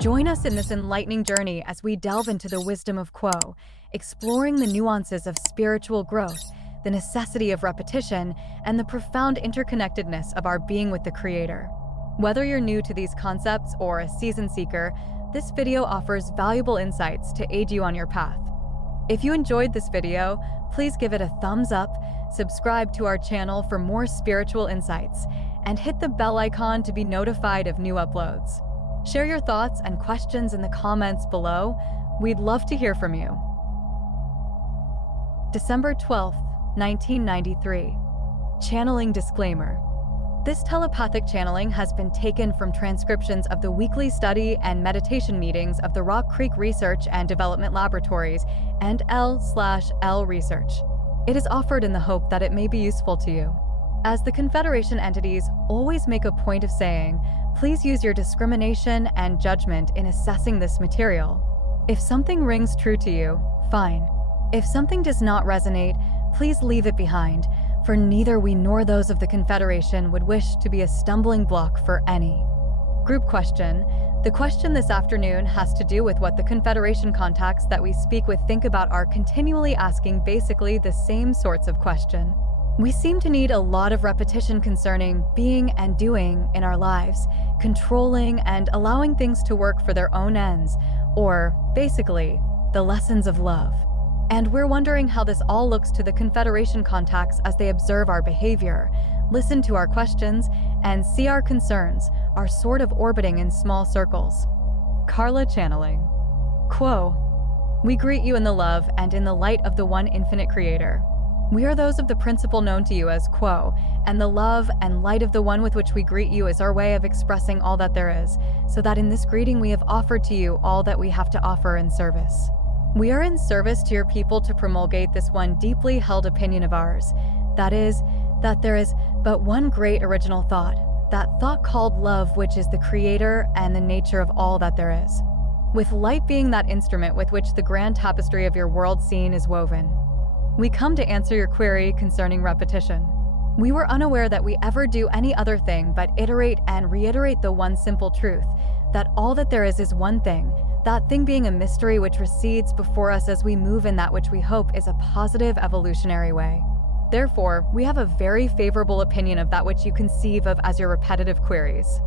Join us in this enlightening journey as we delve into the wisdom of Quo, exploring the nuances of spiritual growth, the necessity of repetition, and the profound interconnectedness of our being with the Creator. Whether you're new to these concepts or a seasoned seeker, this video offers valuable insights to aid you on your path. If you enjoyed this video, please give it a thumbs up, subscribe to our channel for more spiritual insights, and hit the bell icon to be notified of new uploads. Share your thoughts and questions in the comments below. We'd love to hear from you. December 12th, 1993. Channeling disclaimer. This telepathic channeling has been taken from transcriptions of the weekly study and meditation meetings of the Rock Creek Research and Development Laboratories and L/L Research. It is offered in the hope that it may be useful to you. As the Confederation entities always make a point of saying, please use your discrimination and judgment in assessing this material. If something rings true to you, fine. If something does not resonate, please leave it behind, for neither we nor those of the Confederation would wish to be a stumbling block for any. Group question. The question this afternoon has to do with what the Confederation contacts that we speak with think about are continually asking basically the same sorts of question. We seem to need a lot of repetition concerning being and doing in our lives, controlling and allowing things to work for their own ends, or, basically, the lessons of love. And we're wondering how this all looks to the Confederation contacts as they observe our behavior, listen to our questions, and see our concerns are sort of orbiting in small circles. Carla channeling. Quo. We greet you in the love and in the light of the one infinite Creator. We are those of the principle known to you as Quo, and the love and light of the one with which we greet you is our way of expressing all that there is, so that in this greeting we have offered to you all that we have to offer in service. We are in service to your people to promulgate this one deeply held opinion of ours, that is, that there is but one great original thought, that thought called love, which is the Creator and the nature of all that there is, with light being that instrument with which the grand tapestry of your world scene is woven. We come to answer your query concerning repetition. We were unaware that we ever do any other thing but iterate and reiterate the one simple truth, that all that there is one thing, that thing being a mystery which recedes before us as we move in that which we hope is a positive evolutionary way. Therefore, we have a very favorable opinion of that which you conceive of as your repetitive queries.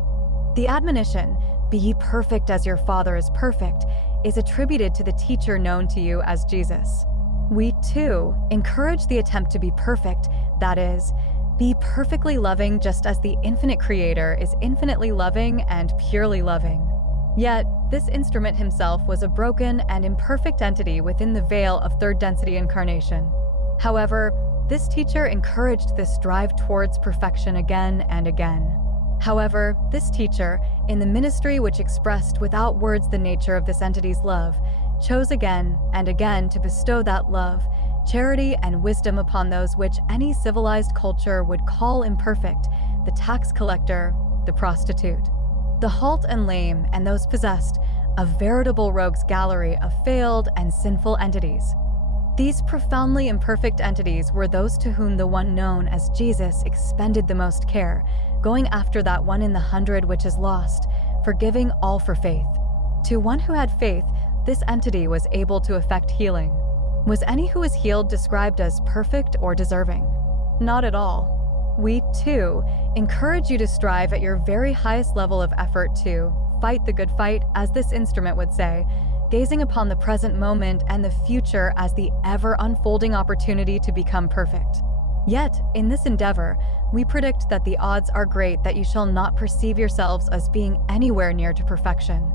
The admonition, "Be ye perfect as your Father is perfect," is attributed to the teacher known to you as Jesus. We, too, encourage the attempt to be perfect, that is, be perfectly loving just as the infinite Creator is infinitely loving and purely loving. Yet, this instrument himself was a broken and imperfect entity within the veil of third density incarnation. However, this teacher encouraged this drive towards perfection again and again. However, this teacher, in the ministry which expressed without words the nature of this entity's love, chose again and again to bestow that love, charity, and wisdom upon those which any civilized culture would call imperfect, the tax collector, the prostitute, the halt and lame, and those possessed, a veritable rogues gallery of failed and sinful entities. These profoundly imperfect entities were those to whom the one known as Jesus expended the most care, going after that one in the 100 which is lost, forgiving all for faith. To one who had faith, this entity was able to effect healing. Was any who was healed described as perfect or deserving? Not at all. We, too, encourage you to strive at your very highest level of effort to fight the good fight, as this instrument would say, gazing upon the present moment and the future as the ever-unfolding opportunity to become perfect. Yet, in this endeavor, we predict that the odds are great that you shall not perceive yourselves as being anywhere near to perfection.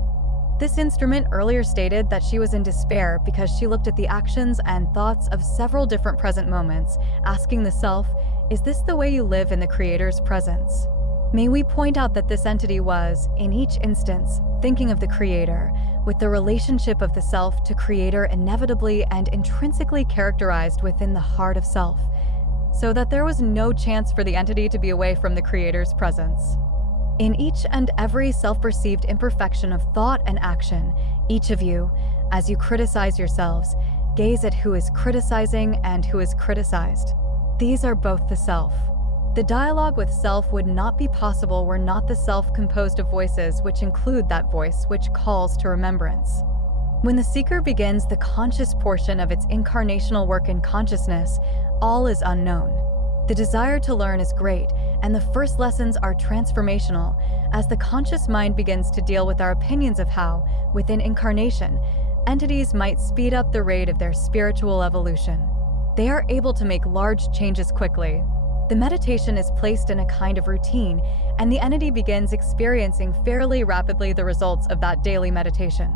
This instrument earlier stated that she was in despair because she looked at the actions and thoughts of several different present moments, asking the self, is this the way you live in the Creator's presence? May we point out that this entity was, in each instance, thinking of the Creator, with the relationship of the self to Creator inevitably and intrinsically characterized within the heart of self, so that there was no chance for the entity to be away from the Creator's presence. In each and every self-perceived imperfection of thought and action, each of you, as you criticize yourselves, gaze at who is criticizing and who is criticized. These are both the self. The dialogue with self would not be possible were not the self composed of voices which include that voice which calls to remembrance. When the seeker begins the conscious portion of its incarnational work in consciousness, all is unknown. The desire to learn is great, and the first lessons are transformational, as the conscious mind begins to deal with our opinions of how, within incarnation, entities might speed up the rate of their spiritual evolution. They are able to make large changes quickly. The meditation is placed in a kind of routine, and the entity begins experiencing fairly rapidly the results of that daily meditation.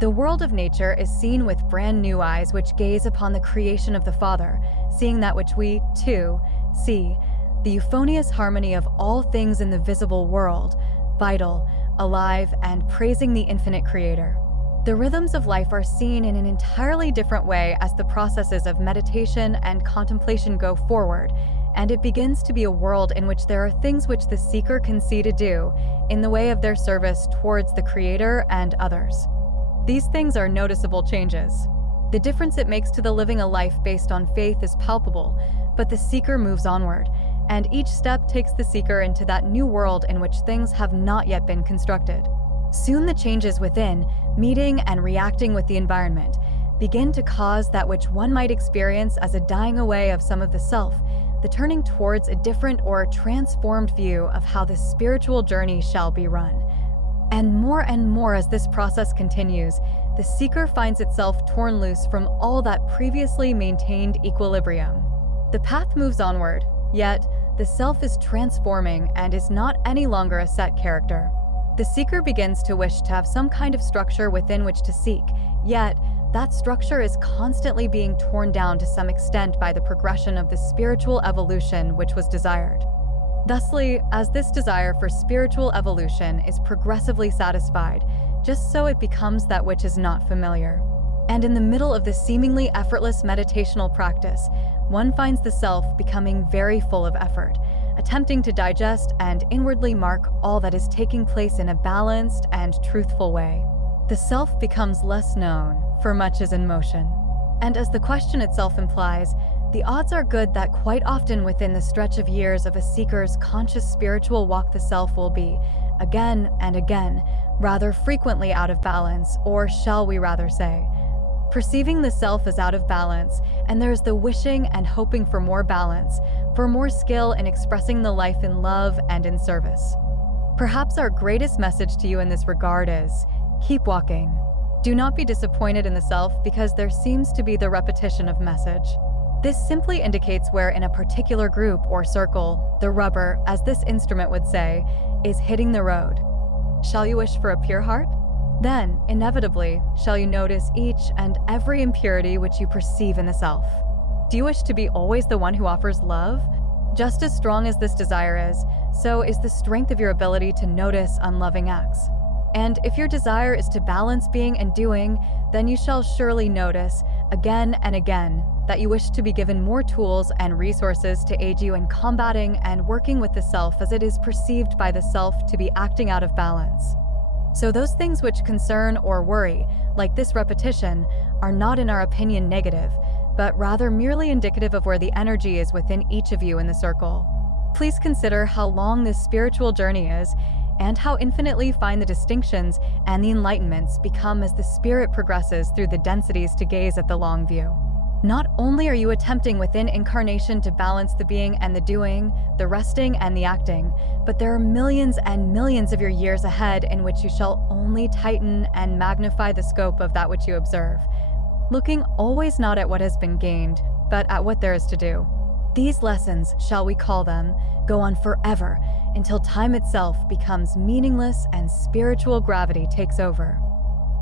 The world of nature is seen with brand new eyes which gaze upon the creation of the Father, seeing that which we, too, see, the euphonious harmony of all things in the visible world, vital, alive, and praising the infinite Creator. The rhythms of life are seen in an entirely different way as the processes of meditation and contemplation go forward, and it begins to be a world in which there are things which the seeker can see to do in the way of their service towards the Creator and others. These things are noticeable changes. The difference it makes to the living a life based on faith is palpable, but the seeker moves onward, and each step takes the seeker into that new world in which things have not yet been constructed. Soon the changes within, meeting and reacting with the environment, begin to cause that which one might experience as a dying away of some of the self, the turning towards a different or transformed view of how the spiritual journey shall be run. And more as this process continues, the seeker finds itself torn loose from all that previously maintained equilibrium. The path moves onward, yet the self is transforming and is not any longer a set character. The seeker begins to wish to have some kind of structure within which to seek, yet that structure is constantly being torn down to some extent by the progression of the spiritual evolution which was desired. Thusly, as this desire for spiritual evolution is progressively satisfied, just so it becomes that which is not familiar. And in the middle of the seemingly effortless meditational practice, one finds the self becoming very full of effort, attempting to digest and inwardly mark all that is taking place in a balanced and truthful way. The self becomes less known, for much is in motion. And as the question itself implies, the odds are good that quite often within the stretch of years of a seeker's conscious spiritual walk, the self will be, again and again, rather frequently out of balance, or shall we rather say, perceiving the self as out of balance, and there's the wishing and hoping for more balance, for more skill in expressing the life in love and in service. Perhaps our greatest message to you in this regard is, keep walking. Do not be disappointed in the self because there seems to be the repetition of message. This simply indicates where in a particular group or circle, the rubber, as this instrument would say, is hitting the road. Shall you wish for a pure heart? Then, inevitably, shall you notice each and every impurity which you perceive in the self. Do you wish to be always the one who offers love? Just as strong as this desire is, so is the strength of your ability to notice unloving acts. And if your desire is to balance being and doing, then you shall surely notice, again and again, that you wish to be given more tools and resources to aid you in combating and working with the self as it is perceived by the self to be acting out of balance. So those things which concern or worry, like this repetition, are not in our opinion negative, but rather merely indicative of where the energy is within each of you in the circle. Please consider how long this spiritual journey is, and how infinitely fine the distinctions and the enlightenments become as the spirit progresses through the densities to gaze at the long view. Not only are you attempting within incarnation to balance the being and the doing, the resting and the acting, but there are millions and millions of your years ahead in which you shall only tighten and magnify the scope of that which you observe, looking always not at what has been gained, but at what there is to do. These lessons, shall we call them, go on forever, until time itself becomes meaningless and spiritual gravity takes over.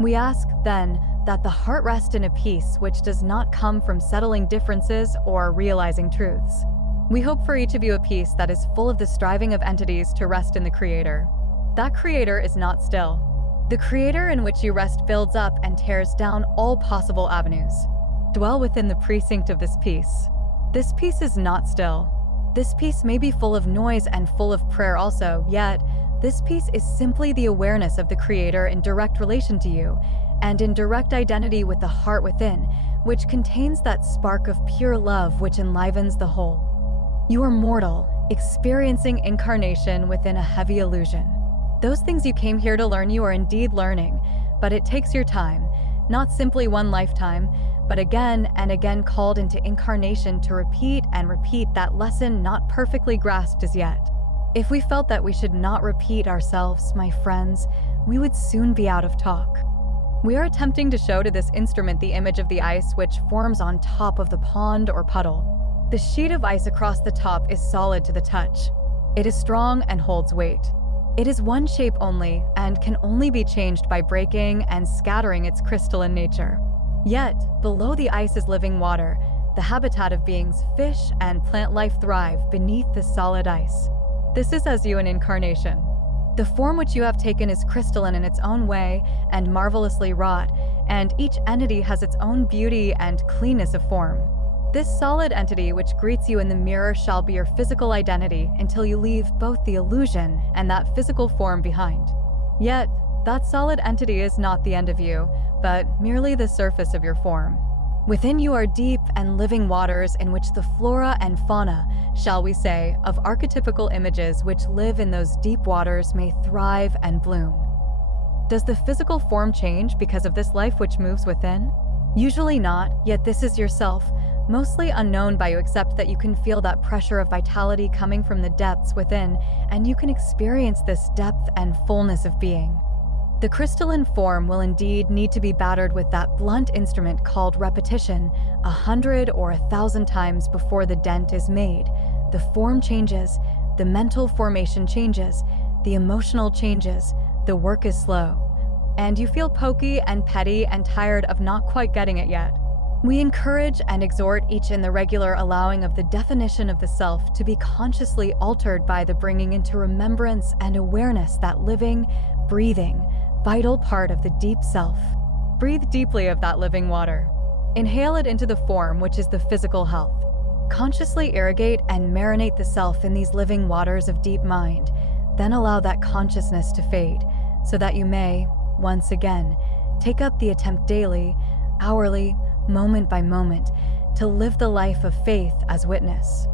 We ask, then, that the heart rest in a peace which does not come from settling differences or realizing truths. We hope for each of you a peace that is full of the striving of entities to rest in the Creator. That Creator is not still. The Creator in which you rest builds up and tears down all possible avenues. Dwell within the precinct of this peace. This peace is not still. This peace may be full of noise and full of prayer also, yet this peace is simply the awareness of the Creator in direct relation to you, and in direct identity with the heart within, which contains that spark of pure love which enlivens the whole. You are mortal, experiencing incarnation within a heavy illusion. Those things you came here to learn you are indeed learning, but it takes your time, not simply one lifetime, but again and again called into incarnation to repeat and repeat that lesson not perfectly grasped as yet. If we felt that we should not repeat ourselves, my friends, we would soon be out of talk. We are attempting to show to this instrument the image of the ice which forms on top of the pond or puddle. The sheet of ice across the top is solid to the touch. It is strong and holds weight. It is one shape only and can only be changed by breaking and scattering its crystalline nature. Yet, below the ice is living water, the habitat of beings, fish and plant life thrive beneath the solid ice. This is as you in incarnation. The form which you have taken is crystalline in its own way and marvelously wrought, and each entity has its own beauty and cleanness of form. This solid entity which greets you in the mirror shall be your physical identity until you leave both the illusion and that physical form behind. Yet, that solid entity is not the end of you, but merely the surface of your form. Within you are deep and living waters in which the flora and fauna, shall we say, of archetypical images which live in those deep waters may thrive and bloom. Does the physical form change because of this life which moves within? Usually not, yet this is yourself, mostly unknown by you except that you can feel that pressure of vitality coming from the depths within, and you can experience this depth and fullness of being. The crystalline form will indeed need to be battered with that blunt instrument called repetition 100 or 1,000 times before the dent is made. The form changes, the mental formation changes, the emotional changes, the work is slow. And you feel pokey and petty and tired of not quite getting it yet. We encourage and exhort each in the regular allowing of the definition of the self to be consciously altered by the bringing into remembrance and awareness that living, breathing, vital part of the deep self. Breathe deeply of that living water. Inhale it into the form which is the physical health. Consciously irrigate and marinate the self in these living waters of deep mind. Then allow that consciousness to fade, so that you may, once again, take up the attempt daily, hourly, moment by moment, to live the life of faith as witness.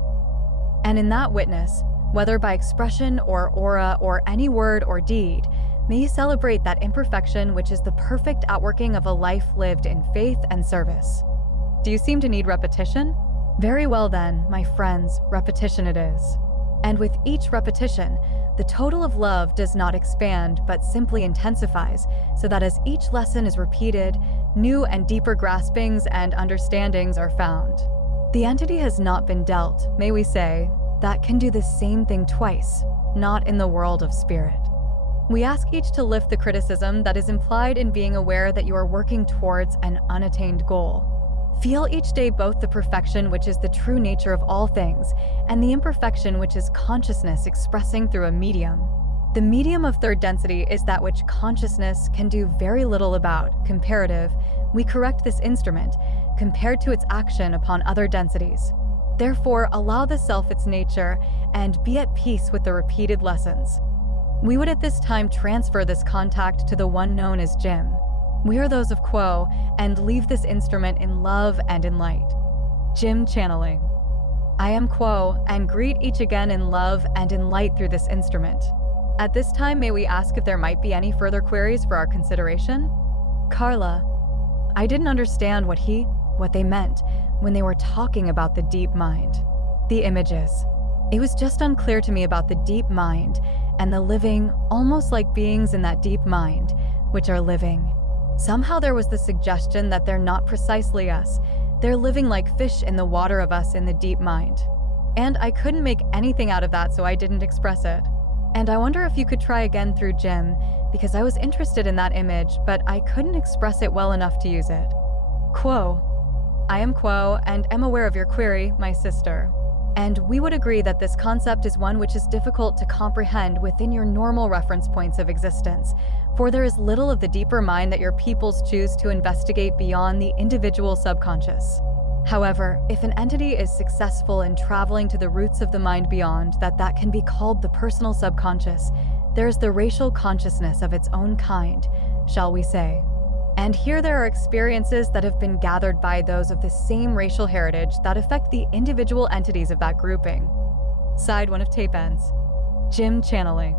And in that witness, whether by expression or aura or any word or deed, may you celebrate that imperfection which is the perfect outworking of a life lived in faith and service. Do you seem to need repetition? Very well then, my friends, repetition it is. And with each repetition, the total of love does not expand but simply intensifies, so that as each lesson is repeated, new and deeper graspings and understandings are found. The entity has not been dealt, may we say, that can do the same thing twice, not in the world of spirit. We ask each to lift the criticism that is implied in being aware that you are working towards an unattained goal. Feel each day both the perfection which is the true nature of all things, and the imperfection which is consciousness expressing through a medium. The medium of third density is that which consciousness can do very little about, comparative. We correct this instrument, compared to its action upon other densities. Therefore, allow the self its nature, and be at peace with the repeated lessons. We would at this time transfer this contact to the one known as Jim. We are those of Quo, and leave this instrument in love and in light. Jim channeling. I am Quo, and greet each again in love and in light through this instrument. At this time, may we ask if there might be any further queries for our consideration? Carla, I didn't understand what they meant when they were talking about the deep mind. The images. It was just unclear to me about the deep mind and the living, almost like beings in that deep mind, which are living. Somehow there was the suggestion that they're not precisely us. They're living like fish in the water of us in the deep mind. And I couldn't make anything out of that, so I didn't express it. And I wonder if you could try again through Jim, because I was interested in that image, but I couldn't express it well enough to use it. Quo. I am Quo, and am aware of your query, my sister. And we would agree that this concept is one which is difficult to comprehend within your normal reference points of existence, for there is little of the deeper mind that your peoples choose to investigate beyond the individual subconscious. However, if an entity is successful in traveling to the roots of the mind beyond that can be called the personal subconscious, there is the racial consciousness of its own kind, shall we say. And here there are experiences that have been gathered by those of the same racial heritage that affect the individual entities of that grouping. Side 1 of tape ends. Jim channeling.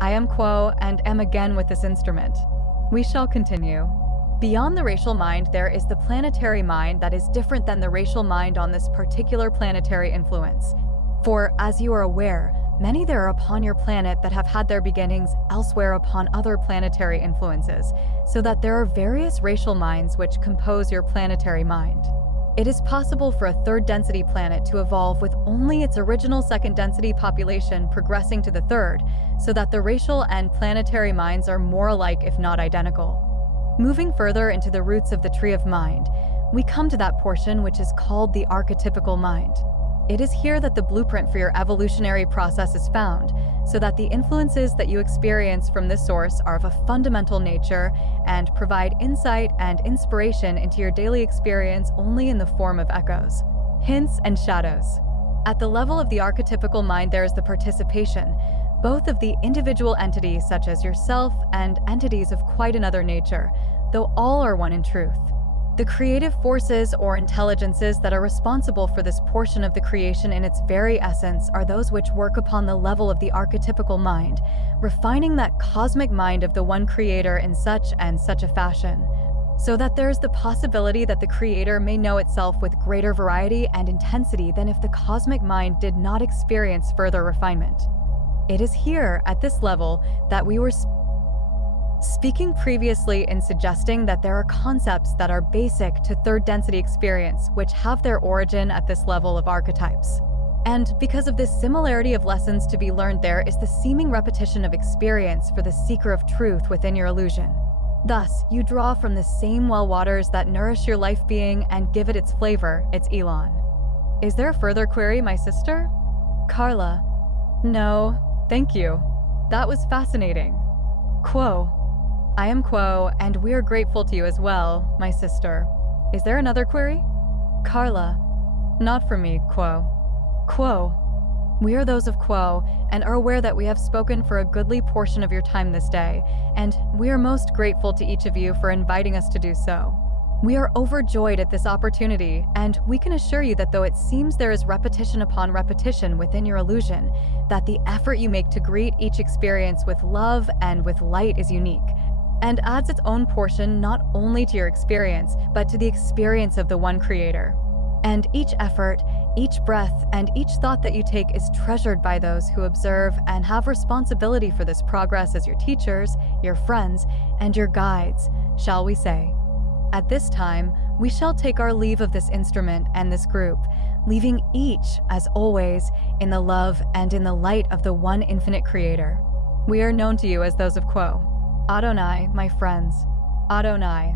I am Quo and am again with this instrument. We shall continue. Beyond the racial mind, there is the planetary mind that is different than the racial mind on this particular planetary influence. For, as you are aware, many there are upon your planet that have had their beginnings elsewhere upon other planetary influences, so that there are various racial minds which compose your planetary mind. It is possible for a third density planet to evolve with only its original second density population progressing to the third, so that the racial and planetary minds are more alike if not identical. Moving further into the roots of the tree of mind, we come to that portion which is called the archetypical mind. It is here that the blueprint for your evolutionary process is found, so that the influences that you experience from this source are of a fundamental nature and provide insight and inspiration into your daily experience only in the form of echoes, hints, and shadows. At the level of the archetypical mind, there is the participation, both of the individual entities such as yourself and entities of quite another nature, though all are one in truth. The creative forces or intelligences that are responsible for this portion of the creation in its very essence are those which work upon the level of the archetypical mind, refining that cosmic mind of the one creator in such and such a fashion, so that there is the possibility that the creator may know itself with greater variety and intensity than if the cosmic mind did not experience further refinement. It is here, at this level, that we were speaking previously in suggesting that there are concepts that are basic to third density experience which have their origin at this level of archetypes. And because of this similarity of lessons to be learned, there is the seeming repetition of experience for the seeker of truth within your illusion. Thus, you draw from the same well waters that nourish your life being and give it its flavor, its elan. Is there a further query, my sister? Carla. No, thank you. That was fascinating. Quo. I am Quo, and we are grateful to you as well, my sister. Is there another query? Carla. Not for me, Quo. Quo. We are those of Quo, and are aware that we have spoken for a goodly portion of your time this day, and we are most grateful to each of you for inviting us to do so. We are overjoyed at this opportunity, and we can assure you that though it seems there is repetition upon repetition within your illusion, that the effort you make to greet each experience with love and with light is unique, and adds its own portion not only to your experience, but to the experience of the one creator. And each effort, each breath, and each thought that you take is treasured by those who observe and have responsibility for this progress as your teachers, your friends, and your guides, shall we say. At this time, we shall take our leave of this instrument and this group, leaving each, as always, in the love and in the light of the one infinite creator. We are known to you as those of Quo. Adonai, my friends. Adonai,